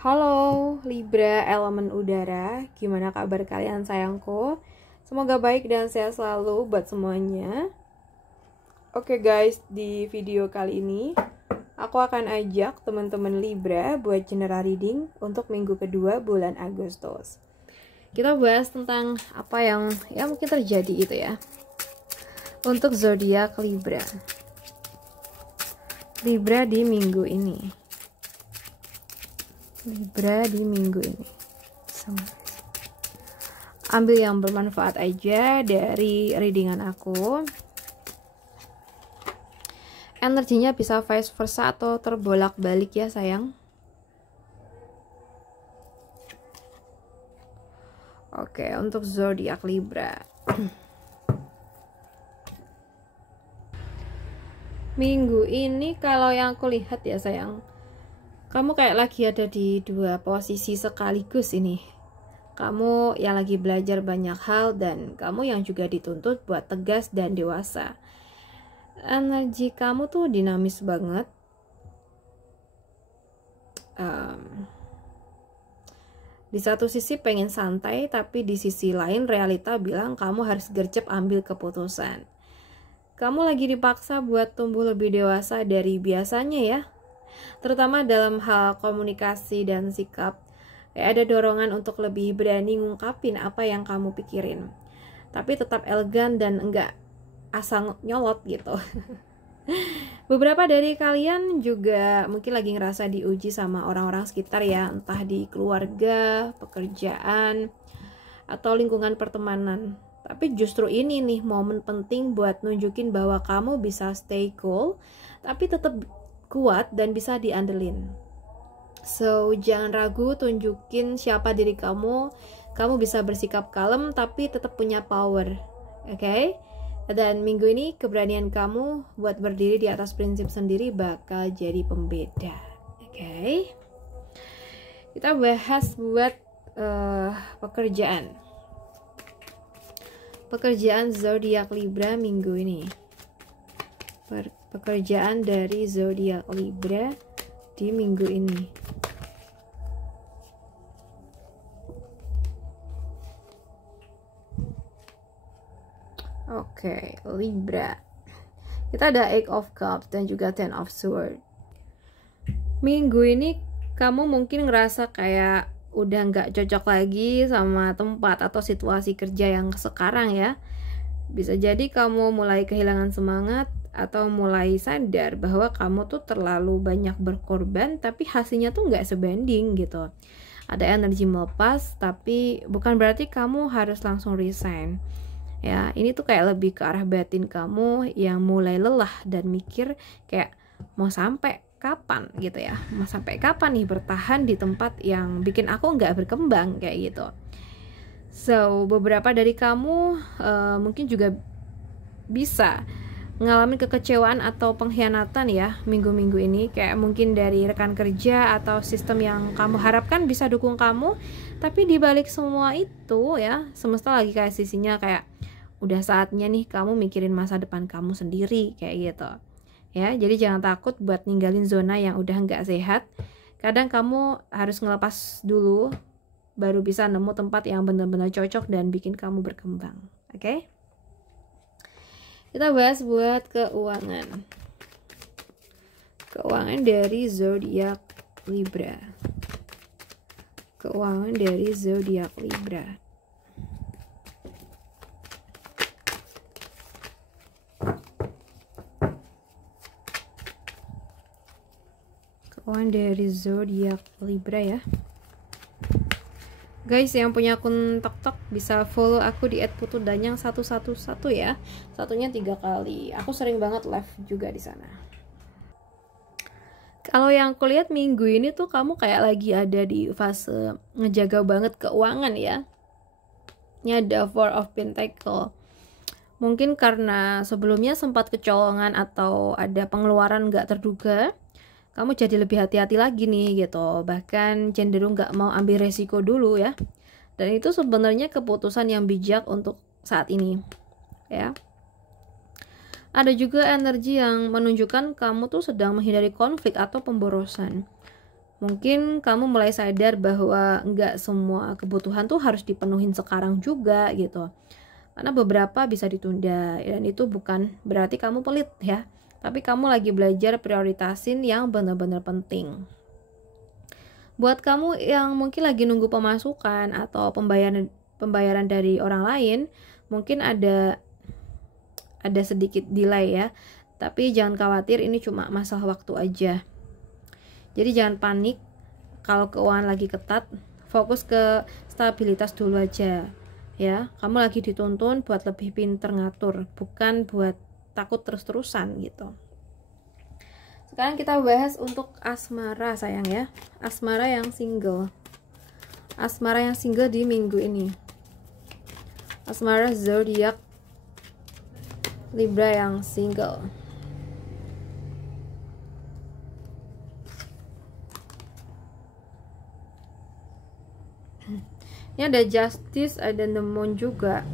Halo Libra elemen udara, gimana kabar kalian sayangku? Semoga baik dan sehat selalu buat semuanya. Oke guys, di video kali ini aku akan ajak teman-teman Libra buat general reading untuk minggu kedua bulan Agustus. Kita bahas tentang apa yang mungkin terjadi itu ya. Untuk zodiak Libra. Libra di minggu ini. Libra di minggu ini. Ambil yang bermanfaat aja dari readingan aku. Energinya bisa vice versa atau terbolak-balik ya sayang. Oke, untuk zodiak Libra. Minggu ini kalau yang aku lihat ya sayang, kamu kayak lagi ada di dua posisi sekaligus ini. Kamu yang lagi belajar banyak hal dan kamu yang juga dituntut buat tegas dan dewasa. Energi kamu tuh dinamis banget. Di satu sisi pengen santai, tapi di sisi lain realita bilang kamu harus gercep ambil keputusan. Kamu lagi dipaksa buat tumbuh lebih dewasa dari biasanya ya. Terutama dalam hal komunikasi dan sikap. Kayak ada dorongan untuk lebih berani ngungkapin apa yang kamu pikirin, tapi tetap elegan dan enggak asal nyolot gitu. Beberapa dari kalian juga mungkin lagi ngerasa diuji sama orang-orang sekitar ya, entah di keluarga, pekerjaan, atau lingkungan pertemanan. Tapi justru ini nih momen penting buat nunjukin bahwa kamu bisa stay cool, tapi tetap kuat dan bisa diandelin. So, jangan ragu tunjukin siapa diri kamu. Kamu bisa bersikap kalem tapi tetap punya power. Oke? Dan minggu ini keberanian kamu buat berdiri di atas prinsip sendiri bakal jadi pembeda. Oke? Kita bahas buat pekerjaan. Pekerjaan zodiak Libra minggu ini. Pekerjaan dari zodiak Libra di minggu ini. Oke, Libra. Kita ada Eight of Cups dan juga Ten of Swords. Minggu ini kamu mungkin ngerasa kayak udah nggak cocok lagi sama tempat atau situasi kerja yang sekarang ya. Bisa jadi kamu mulai kehilangan semangat atau mulai sadar bahwa kamu tuh terlalu banyak berkorban tapi hasilnya tuh nggak sebanding gitu. Ada energi melepas tapi bukan berarti kamu harus langsung resign. Ya, ini tuh kayak lebih ke arah batin kamu yang mulai lelah dan mikir kayak mau sampai kapan gitu ya. Mau sampai kapan nih bertahan di tempat yang bikin aku nggak berkembang kayak gitu. So, beberapa dari kamu mungkin juga bisa ngalamin kekecewaan atau pengkhianatan ya minggu-minggu ini. Kayak mungkin dari rekan kerja atau sistem yang kamu harapkan bisa dukung kamu. Tapi dibalik semua itu ya, semesta lagi kayak sisinya kayak udah saatnya nih kamu mikirin masa depan kamu sendiri kayak gitu. Ya, jadi jangan takut buat ninggalin zona yang udah nggak sehat. Kadang kamu harus ngelepas dulu baru bisa nemu tempat yang benar-benar cocok dan bikin kamu berkembang. Oke? Kita bahas buat keuangan. Keuangan dari zodiak Libra. Keuangan dari zodiak Libra. Keuangan dari zodiak Libra ya. Guys, yang punya akun TikTok bisa follow aku di @putudanyang111 ya. Satunya 3 kali. Aku sering banget live juga di sana. Kalau yang aku lihat minggu ini tuh kamu kayak lagi ada di fase ngejaga banget keuangan ya. Ini ada Four of Pentacles. Mungkin karena sebelumnya sempat kecolongan atau ada pengeluaran nggak terduga, kamu jadi lebih hati-hati lagi nih gitu. Bahkan cenderung gak mau ambil resiko dulu ya. Dan itu sebenarnya keputusan yang bijak untuk saat ini ya. Ada juga energi yang menunjukkan kamu tuh sedang menghindari konflik atau pemborosan. Mungkin kamu mulai sadar bahwa nggak semua kebutuhan tuh harus dipenuhin sekarang juga gitu. Karena beberapa bisa ditunda, dan itu bukan berarti kamu pelit ya. Tapi kamu lagi belajar prioritasin yang benar-benar penting. Buat kamu yang mungkin lagi nunggu pemasukan atau pembayaran dari orang lain, mungkin ada sedikit delay ya. Tapi jangan khawatir, ini cuma masalah waktu aja. Jadi jangan panik kalau keuangan lagi ketat, fokus ke stabilitas dulu aja ya. Kamu lagi dituntun buat lebih pinter ngatur, bukan buat takut terus-terusan gitu. Sekarang kita bahas untuk asmara sayang ya. Asmara yang single. Asmara yang single di minggu ini. Asmara zodiak Libra yang single. Ini ada Justice, ada The Moon juga.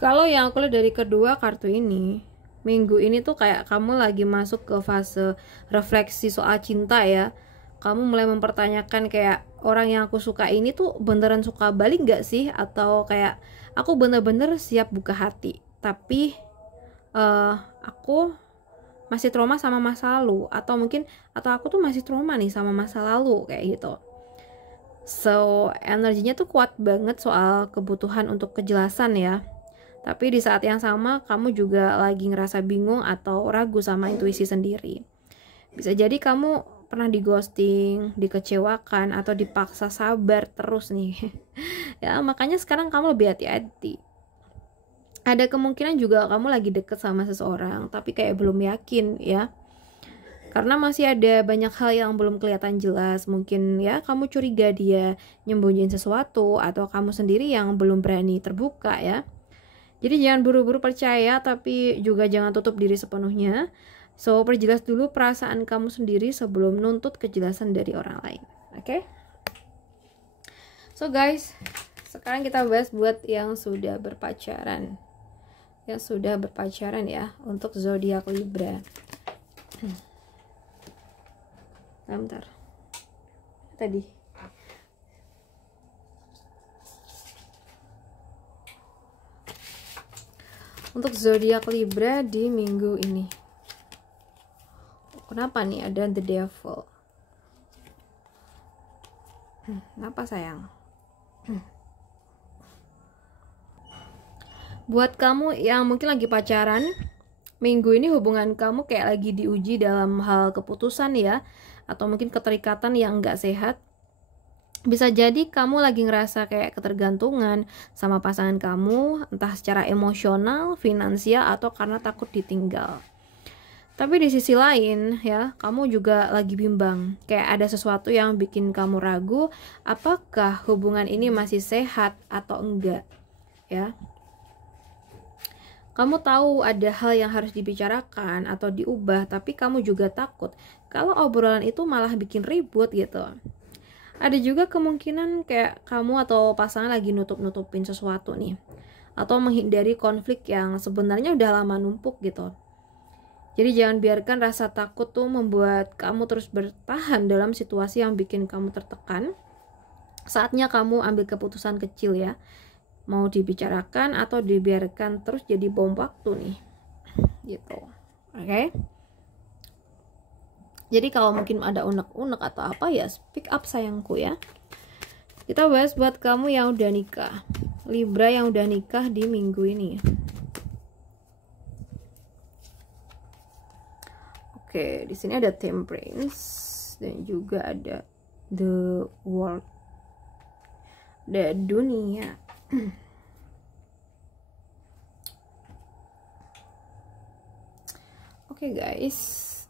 Kalau yang aku lihat dari kedua kartu ini, minggu ini tuh kayak kamu lagi masuk ke fase refleksi soal cinta ya. Kamu mulai mempertanyakan kayak, orang yang aku suka ini tuh beneran suka balik gak sih? Atau kayak aku bener-bener siap buka hati, tapi aku masih trauma sama masa lalu. Atau aku tuh masih trauma nih sama masa lalu kayak gitu. So, energinya tuh kuat banget soal kebutuhan untuk kejelasan ya. Tapi di saat yang sama, kamu juga lagi ngerasa bingung atau ragu sama intuisi sendiri. Bisa jadi kamu pernah di ghosting, dikecewakan, atau dipaksa sabar terus nih. Ya, makanya sekarang kamu lebih hati-hati. Ada kemungkinan juga kamu lagi deket sama seseorang, tapi kayak belum yakin ya. Karena masih ada banyak hal yang belum kelihatan jelas. Mungkin ya kamu curiga dia nyembunyiin sesuatu, atau kamu sendiri yang belum berani terbuka ya. Jadi jangan buru-buru percaya, tapi juga jangan tutup diri sepenuhnya. So, perjelas dulu perasaan kamu sendiri sebelum nuntut kejelasan dari orang lain. Oke? So guys, sekarang kita bahas buat yang sudah berpacaran. Yang sudah berpacaran ya, untuk zodiak Libra. Bentar. Tadi. Untuk zodiak Libra di minggu ini. Kenapa nih ada The Devil? Kenapa sayang? Buat kamu yang mungkin lagi pacaran, minggu ini hubungan kamu kayak lagi diuji dalam hal keputusan ya, atau mungkin keterikatan yang nggak sehat. Bisa jadi kamu lagi ngerasa kayak ketergantungan sama pasangan kamu, entah secara emosional, finansial, atau karena takut ditinggal. Tapi di sisi lain ya, kamu juga lagi bimbang, kayak ada sesuatu yang bikin kamu ragu apakah hubungan ini masih sehat atau enggak ya. Kamu tahu ada hal yang harus dibicarakan atau diubah, tapi kamu juga takut kalau obrolan itu malah bikin ribut gitu. Ada juga kemungkinan kayak kamu atau pasangan lagi nutup-nutupin sesuatu nih, atau menghindari konflik yang sebenarnya udah lama numpuk gitu. Jadi jangan biarkan rasa takut tuh membuat kamu terus bertahan dalam situasi yang bikin kamu tertekan. Saatnya kamu ambil keputusan kecil ya, mau dibicarakan atau dibiarkan terus jadi bom waktu nih gitu. Oke? Jadi kalau mungkin ada unek-unek atau apa ya, speak up sayangku ya. Kita bahas buat kamu yang udah nikah, Libra yang udah nikah di minggu ini. Oke, di sini ada Temperance dan juga ada The World, ada dunia. Oke guys,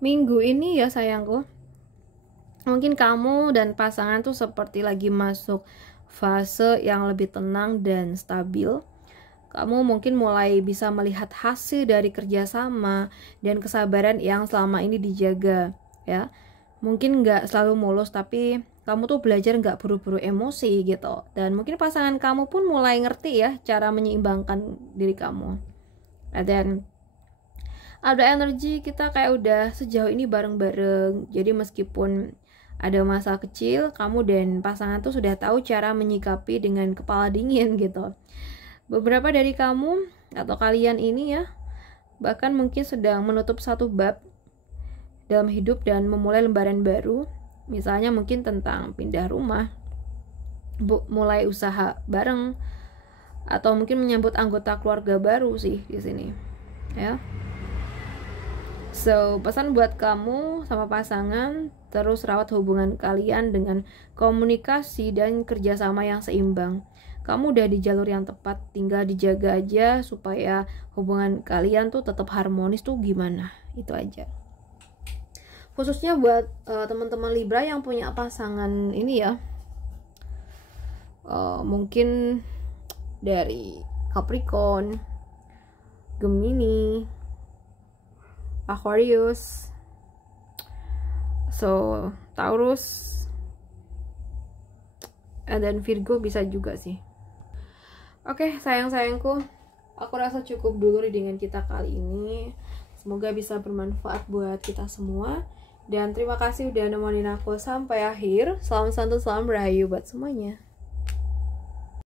minggu ini ya sayangku, mungkin kamu dan pasangan tuh seperti lagi masuk fase yang lebih tenang dan stabil. Kamu mungkin mulai bisa melihat hasil dari kerjasama dan kesabaran yang selama ini dijaga ya. Mungkin nggak selalu mulus, tapi kamu tuh belajar nggak buru-buru emosi gitu. Dan mungkin pasangan kamu pun mulai ngerti ya cara menyeimbangkan diri kamu. Dan ada energi kita kayak udah sejauh ini bareng-bareng. Jadi meskipun ada masalah kecil, kamu dan pasangan tuh sudah tahu cara menyikapi dengan kepala dingin gitu. Beberapa dari kamu atau kalian ini ya, bahkan mungkin sedang menutup satu bab dalam hidup dan memulai lembaran baru. Misalnya mungkin tentang pindah rumah, mulai usaha bareng, atau mungkin menyambut anggota keluarga baru sih di sini ya. So, pesan buat kamu sama pasangan, terus rawat hubungan kalian dengan komunikasi dan kerjasama yang seimbang. Kamu udah di jalur yang tepat, tinggal dijaga aja supaya hubungan kalian tuh tetap harmonis tuh gimana, itu aja. Khususnya buat teman-teman Libra yang punya pasangan ini ya, mungkin dari Capricorn, Gemini, Aquarius, so Taurus, dan Virgo bisa juga sih. Oke, sayang-sayangku, aku rasa cukup dulu readingan kita kali ini. Semoga bisa bermanfaat buat kita semua. Dan terima kasih udah nemenin aku sampai akhir. Salam santun, salam rahayu buat semuanya.